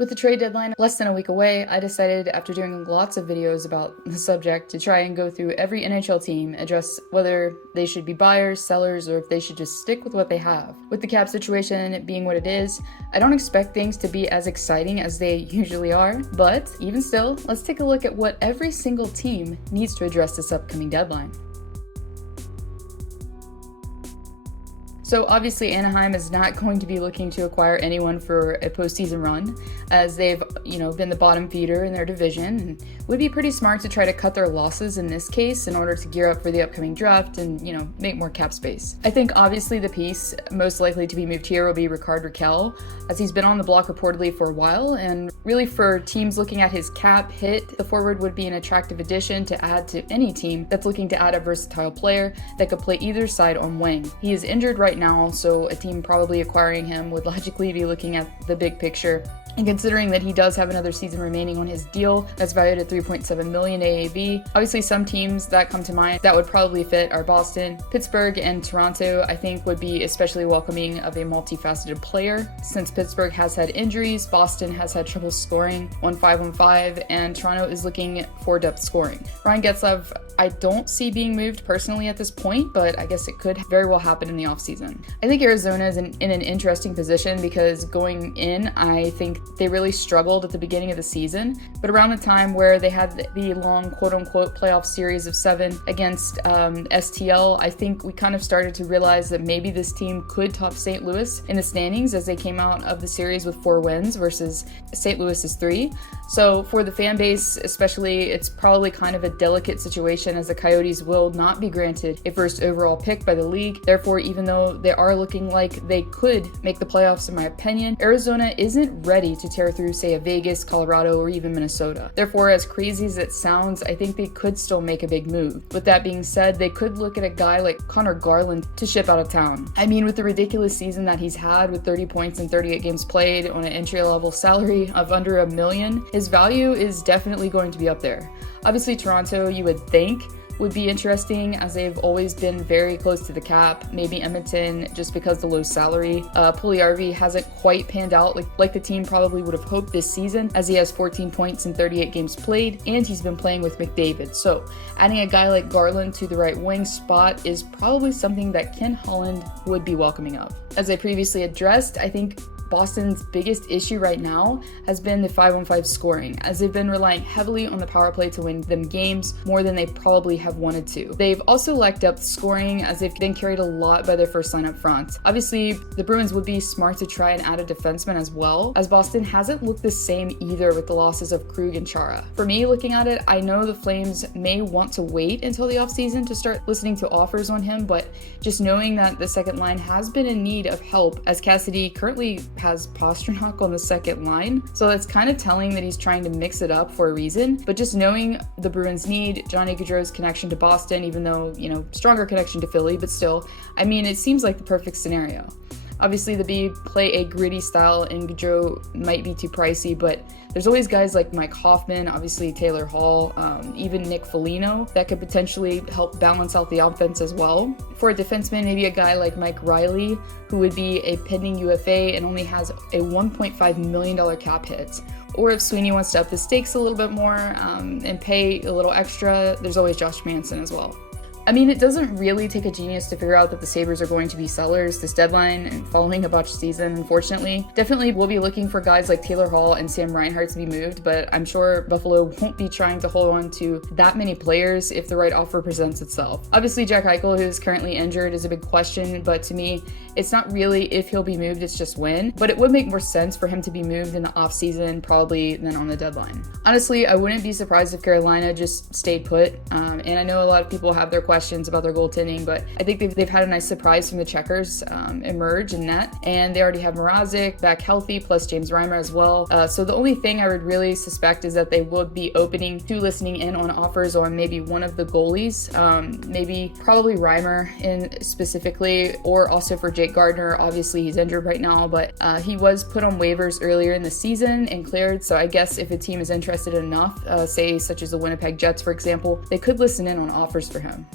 With the trade deadline less than a week away, I decided, after doing lots of videos about the subject, to try and go through every NHL team, address whether they should be buyers, sellers, or if they should just stick with what they have. With the cap situation being what it is, I don't expect things to be as exciting as they usually are, but even still, let's take a look at what every single team needs to address this upcoming deadline. So obviously Anaheim is not going to be looking to acquire anyone for a postseason run, as they've, been the bottom feeder in their division, and would be pretty smart to try to cut their losses in this case in order to gear up for the upcoming draft and, make more cap space. I think obviously the piece most likely to be moved here will be Rickard Rakell, as he's been on the block reportedly for a while, and really for teams looking at his cap hit, the forward would be an attractive addition to add to any team that's looking to add a versatile player that could play either side on wing. He is injured right now, so a team probably acquiring him would logically be looking at the big picture. And considering that he does have another season remaining on his deal that's valued at $3.7 million AAV, obviously some teams that come to mind that would probably fit are Boston, Pittsburgh, and Toronto. I think would be especially welcoming of a multifaceted player. Since Pittsburgh has had injuries, Boston has had trouble scoring on 5-on-5, and Toronto is looking for depth scoring. Ryan Getzlaf, I don't see being moved personally at this point, but I guess it could very well happen in the offseason. I think Arizona is in an interesting position because going in, I think they really struggled at the beginning of the season, but around the time where they had the long quote-unquote playoff series of 7 against STL, I think we kind of started to realize that maybe this team could top St. Louis in the standings, as they came out of the series with 4 wins versus St. Louis's 3. So for the fan base especially, it's probably kind of a delicate situation, as the Coyotes will not be granted a first overall pick by the league. Therefore, even though they are looking like they could make the playoffs, in my opinion, Arizona isn't ready to tear through, say, a Vegas, Colorado, or even Minnesota. Therefore, as crazy as it sounds, I think they could still make a big move. With that being said, they could look at a guy like Connor Garland to ship out of town. I mean, with the ridiculous season that he's had with 30 points in 38 games played on an entry-level salary of under $1 million, his value is definitely going to be up there. Obviously, Toronto, you would think, would be interesting, as they've always been very close to the cap. Maybe Edmonton, just because the low salary. Puljujarvi hasn't quite panned out like the team probably would have hoped this season, as he has 14 points in 38 games played, and he's been playing with McDavid. So adding a guy like Garland to the right wing spot is probably something that Ken Holland would be welcoming of. As I previously addressed, I think Boston's biggest issue right now has been the 5-on-5 scoring, as they've been relying heavily on the power play to win them games more than they probably have wanted to. They've also lacked depth scoring, as they've been carried a lot by their first line up front. Obviously, the Bruins would be smart to try and add a defenseman as well, as Boston hasn't looked the same either with the losses of Krug and Chara. For me, looking at it, I know the Flames may want to wait until the offseason to start listening to offers on him, but just knowing that the second line has been in need of help, as Cassidy currently has Pastrnak on the second line, so that's kind of telling that he's trying to mix it up for a reason. But just knowing the Bruins need Johnny Gaudreau's connection to Boston, even though, stronger connection to Philly, but still, I mean, it seems like the perfect scenario. Obviously, the B play a gritty style, and Gaudreau might be too pricey, but there's always guys like Mike Hoffman, obviously Taylor Hall, even Nick Foligno that could potentially help balance out the offense as well. For a defenseman, maybe a guy like Mike Riley, who would be a pending UFA and only has a $1.5 million cap hit. Or if Sweeney wants to up the stakes a little bit more and pay a little extra, there's always Josh Manson as well. I mean, it doesn't really take a genius to figure out that the Sabres are going to be sellers this deadline and following a botched season, unfortunately. Definitely we'll be looking for guys like Taylor Hall and Sam Reinhart to be moved, but I'm sure Buffalo won't be trying to hold on to that many players if the right offer presents itself. Obviously, Jack Eichel, who is currently injured, is a big question, but to me, it's not really if he'll be moved, it's just when. But it would make more sense for him to be moved in the offseason probably than on the deadline. Honestly, I wouldn't be surprised if Carolina just stayed put, and I know a lot of people have their questions about their goaltending, but I think they've had a nice surprise from the Checkers emerge in net, and they already have Mrazek back healthy, plus James Reimer as well. So the only thing I would really suspect is that they would be opening to listening in on offers on maybe one of the goalies, probably Reimer in specifically, or also for Jake Gardner. Obviously he's injured right now, but he was put on waivers earlier in the season and cleared, so I guess if a team is interested enough, say such as the Winnipeg Jets for example, they could listen in on offers for him.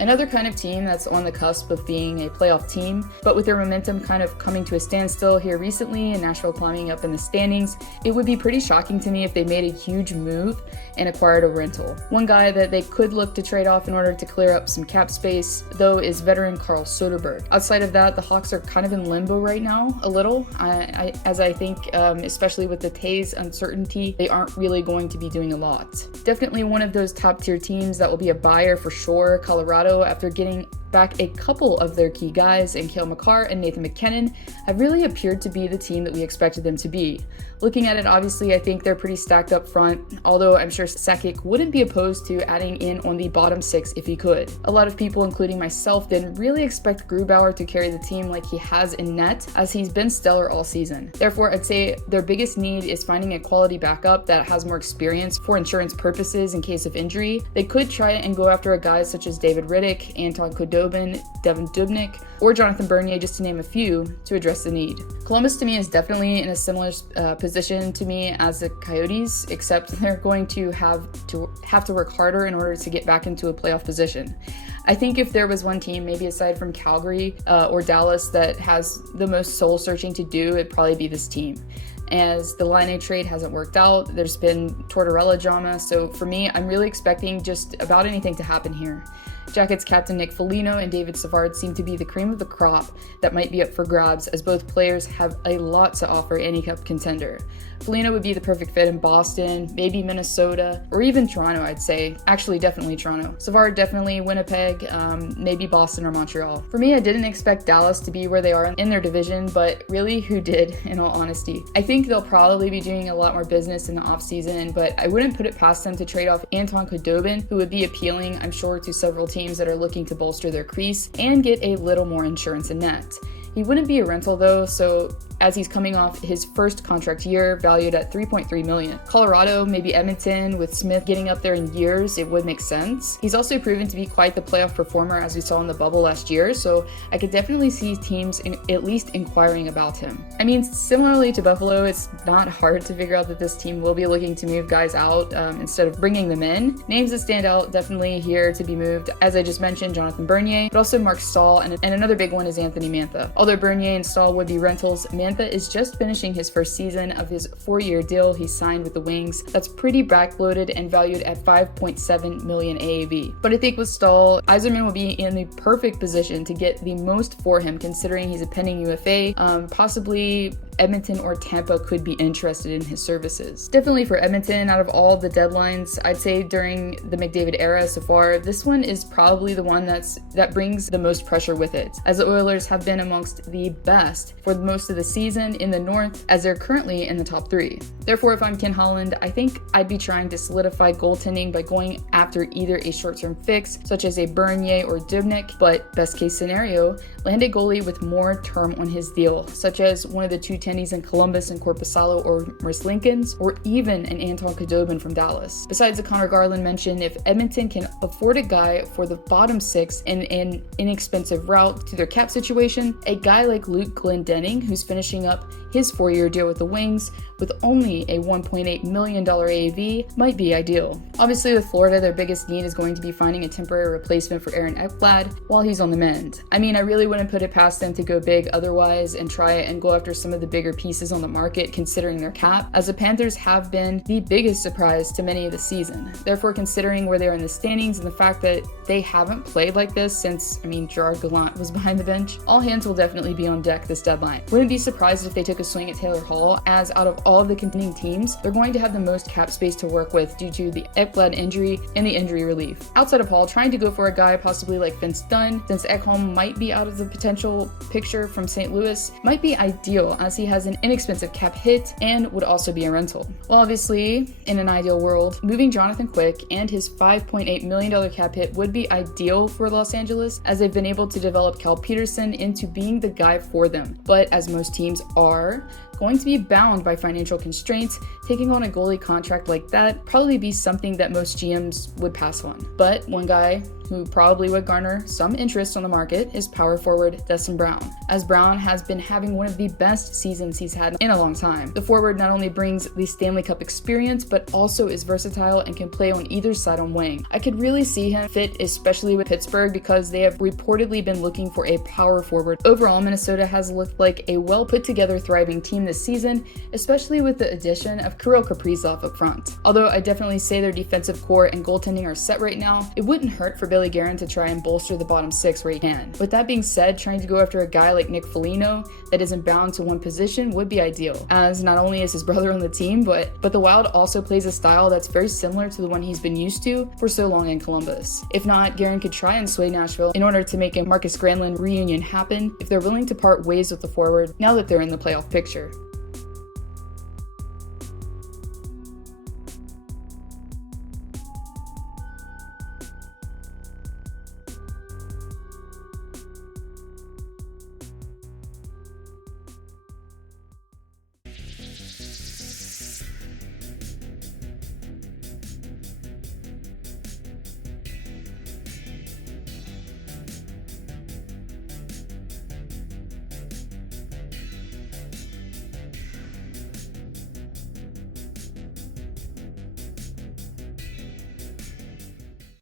Another kind of team that's on the cusp of being a playoff team, but with their momentum kind of coming to a standstill here recently and Nashville climbing up in the standings, it would be pretty shocking to me if they made a huge move and acquired a rental. One guy that they could look to trade off in order to clear up some cap space, though, is veteran Carl Soderberg. Outside of that, the Hawks are kind of in limbo right now, a little, as I think, especially with the Tays uncertainty, they aren't really going to be doing a lot. Definitely one of those top tier teams that will be a buyer for sure. Colorado, after getting back a couple of their key guys in Cale Makar and Nathan MacKinnon, have really appeared to be the team that we expected them to be. Looking at it, obviously, I think they're pretty stacked up front, although I'm sure Sakic wouldn't be opposed to adding in on the bottom six if he could. A lot of people, including myself, didn't really expect Grubauer to carry the team like he has in net, as he's been stellar all season. Therefore, I'd say their biggest need is finding a quality backup that has more experience for insurance purposes in case of injury. They could try and go after a guy such as David Riddick, Anton Khudobin, Devin Dubnyk, or Jonathan Bernier, just to name a few, to address the need. Columbus to me is definitely in a similar position to me as the Coyotes, except they're going to have to work harder in order to get back into a playoff position. I think if there was one team, maybe aside from Calgary or Dallas, that has the most soul searching to do, it'd probably be this team. As the Line A trade hasn't worked out, there's been Tortorella drama, so for me, I'm really expecting just about anything to happen here. Jackets captain Nick Foligno and David Savard seem to be the cream of the crop that might be up for grabs, as both players have a lot to offer any cup contender. Foligno would be the perfect fit in Boston, maybe Minnesota, or even Toronto, I'd say. Actually, definitely Toronto. Savard, definitely Winnipeg, maybe Boston or Montreal. For me, I didn't expect Dallas to be where they are in their division, but really, who did, in all honesty? I think they'll probably be doing a lot more business in the offseason, but I wouldn't put it past them to trade off Anton Khudobin, who would be appealing, I'm sure, to several teams that are looking to bolster their crease and get a little more insurance in net. He wouldn't be a rental though, so as he's coming off his first contract year, valued at $3.3 million. Colorado, maybe Edmonton, with Smith getting up there in years, it would make sense. He's also proven to be quite the playoff performer, as we saw in the bubble last year, so I could definitely see teams at least inquiring about him. I mean, similarly to Buffalo, it's not hard to figure out that this team will be looking to move guys out instead of bringing them in. Names that stand out definitely here to be moved, as I just mentioned, Jonathan Bernier, but also Mark Stahl, and another big one is Anthony Mantha. Although Bernier and Stahl would be rentals, Mantha is just finishing his first season of his 4-year deal he signed with the Wings. That's pretty backloaded and valued at $5.7 million AAV. But I think with Stahl, Yzerman will be in the perfect position to get the most for him, considering he's a pending UFA. Possibly Edmonton or Tampa could be interested in his services. Definitely for Edmonton, out of all the deadlines, I'd say during the McDavid era so far, this one is probably the one that brings the most pressure with it, as the Oilers have been amongst the best for most of the season in the North, as they're currently in the top 3. Therefore, if I'm Ken Holland, I think I'd be trying to solidify goaltending by going after either a short-term fix, such as a Bernier or Dubnyk, but best case scenario, land a goalie with more term on his deal, such as one of the two tennies in Columbus and Korpisalo or Maurice Lincolns, or even an Anton Khudobin from Dallas. Besides the Connor Garland mention, if Edmonton can afford a guy for the bottom 6 in an inexpensive route to their cap situation, a guy like Luke Glendening, who's finishing up his 4-year deal with the Wings with only a $1.8 million AAV, might be ideal. Obviously with Florida, their biggest need is going to be finding a temporary replacement for Aaron Ekblad while he's on the mend. I mean, I really wouldn't put it past them to go big otherwise and try and go after some of the bigger pieces on the market considering their cap, as the Panthers have been the biggest surprise to many of the season. Therefore, considering where they are in the standings and the fact that they haven't played like this since, Gerard Gallant was behind the bench, all hands will definitely be on deck this deadline. Wouldn't be surprised if they took a swing at Taylor Hall, as out of all of the contending teams, they're going to have the most cap space to work with due to the Ekblad injury and the injury relief. Outside of Hall, trying to go for a guy possibly like Vince Dunn, since Ekholm might be out of the potential picture from St. Louis, might be ideal, as he has an inexpensive cap hit and would also be a rental. Well, obviously, in an ideal world, moving Jonathan Quick and his $5.8 million cap hit would be ideal for Los Angeles, as they've been able to develop Cal Peterson into being the guy for them. But as most teams are going to be bound by financial constraints, taking on a goalie contract like that probably be something that most GMs would pass on. But one guy who probably would garner some interest on the market, is power forward Dustin Brown, as Brown has been having one of the best seasons he's had in a long time. The forward not only brings the Stanley Cup experience, but also is versatile and can play on either side on wing. I could really see him fit, especially with Pittsburgh, because they have reportedly been looking for a power forward. Overall, Minnesota has looked like a well put together, thriving team this season, especially with the addition of Kirill Kaprizov up front. Although I definitely say their defensive core and goaltending are set right now, it wouldn't hurt for Billy Guerin to try and bolster the bottom six where he can. With that being said, trying to go after a guy like Nick Foligno that isn't bound to one position would be ideal, as not only is his brother on the team, but the Wild also plays a style that's very similar to the one he's been used to for so long in Columbus. If not, Guerin could try and sway Nashville in order to make a Marcus Granlund reunion happen if they're willing to part ways with the forward now that they're in the playoff picture.